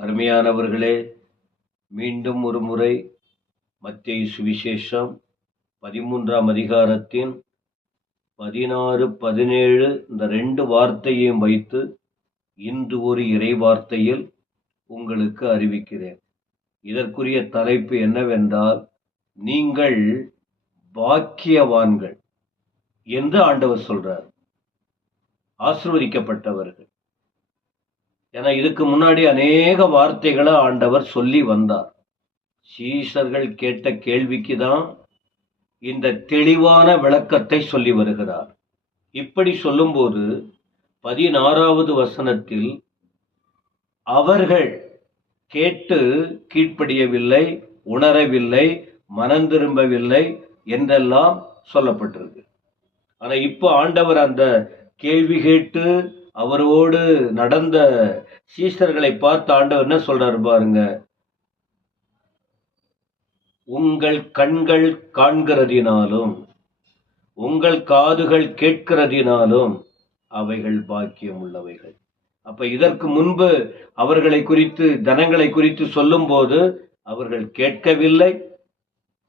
அருமையானவர்களே, மீண்டும் ஒரு முறை மத்தேயு சுவிசேஷம் 13ஆம் அதிகாரத்தின் 16, 17 இந்த 2 வார்த்தையையும் வைத்து இன்று ஒரு இறை வார்த்தையில் உங்களுக்கு அறிவிக்கிறேன். இதற்குரிய தலைப்பு என்னவென்றால், நீங்கள் பாக்கியவான்கள் என்று ஆண்டவர் சொல்றார். ஆசீர்வதிக்கப்பட்டவர்கள். ஏன்னா இதுக்கு முன்னாடி அநேக வார்த்தைகளை ஆண்டவர் சொல்லி வந்தார். சீஷர்கள் கேட்ட கேள்விக்கு தான் இந்த தெளிவான விளக்கத்தை சொல்லி வருகிறார். இப்படி சொல்லும்போது 16வது வசனத்தில் அவர்கள் கேட்டு கீழ்ப்படியவில்லை, உணரவில்லை, மனம் திரும்பவில்லை என்றெல்லாம் சொல்லப்பட்டிருக்கு. ஆனா இப்போ ஆண்டவர் அந்த கேள்வி கேட்டு அவரோடு நடந்த சீஷர்களை பார்த்து ஆண்டவர் என்ன சொல்றாரு பாருங்க. உங்கள் கண்கள் காண்கிறதினாலும் உங்கள் காதுகள் கேட்கிறதினாலும் அவைகள் பாக்கியம் உள்ளவைகள். அப்ப இதற்கு முன்பு அவர்களை குறித்து, ஜனங்களை குறித்து சொல்லும் போது அவர்கள் கேட்கவில்லை,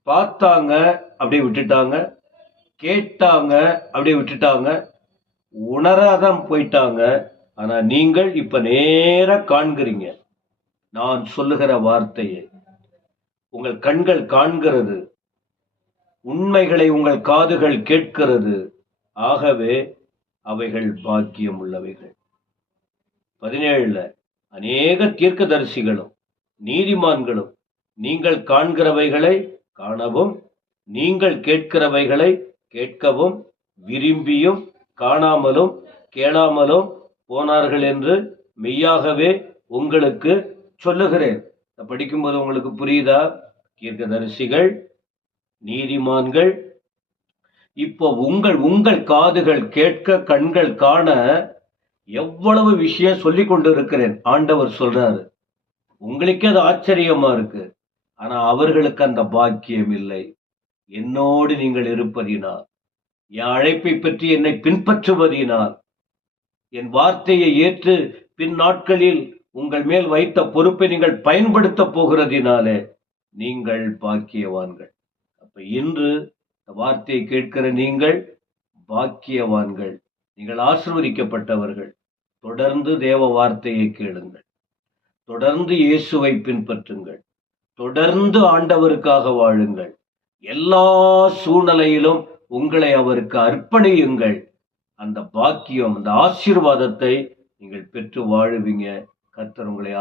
பார்த்தாங்க அப்படியே விட்டுட்டாங்க, கேட்டாங்க அப்படியே விட்டுட்டாங்க, உணராதான் போயிட்டாங்க. ஆனா நீங்கள் இப்ப நேரா காண்கிறீங்க நான் சொல்லுகிற வார்த்தையை. உங்கள் கண்கள் காண்கிறது, உண்மைகளை உங்கள் காதுகள் கேட்கிறது. ஆகவே அவைகள் பாக்கியம் உள்ளவைகள். 17 அநேக தீர்க்கதரிசிகளும் நீதிமான்களும் நீங்கள் காண்கிறவைகளை காணவும், நீங்கள் கேட்கிறவைகளை கேட்கவும் விரும்பியும் காணாமலும் கேளாமலும் போனார்கள் என்று மெய்யாகவே உங்களுக்கு சொல்லுகிறேன். படிக்கும்போது உங்களுக்கு புரியுதா? தீர்க்கதரிசிகள், நீதிமான்கள். இப்போ உங்கள் காதுகள் கேட்க, கண்கள் காண எவ்வளவு விஷயம் சொல்லி கொண்டு இருக்கிறேன். ஆண்டவர் சொல்றாரு. உங்களுக்கே அது ஆச்சரியமா இருக்கு. ஆனா அவர்களுக்கு அந்த பாக்கியம் இல்லை. என்னோடு நீங்கள் இருப்பதினால், என் அழைப்பை பற்றி என்னை பின்பற்றுவதினால், என் வார்த்தையை ஏற்று பின் நாட்களில் உங்கள் மேல் வைத்த பொறுப்பை நீங்கள் பயன்படுத்த போகிறதினாலே நீங்கள் பாக்கியவான்கள். அப்ப இன்று வார்த்தையை கேட்கிற நீங்கள் பாக்கியவான்கள், நீங்கள் ஆசீர்வதிக்கப்பட்டவர்கள். தொடர்ந்து தேவ வார்த்தையை கேளுங்கள், தொடர்ந்து இயேசுவை பின்பற்றுங்கள், தொடர்ந்து ஆண்டவருக்காக வாழுங்கள். எல்லா சூழ்நிலையிலும் உங்களை அவருக்கு அர்ப்பணியுங்கள். அந்த பாக்கியம், அந்த ஆசீர்வாதத்தை நீங்கள் பெற்று வாழுவீங்க. கர்த்தர் உங்களை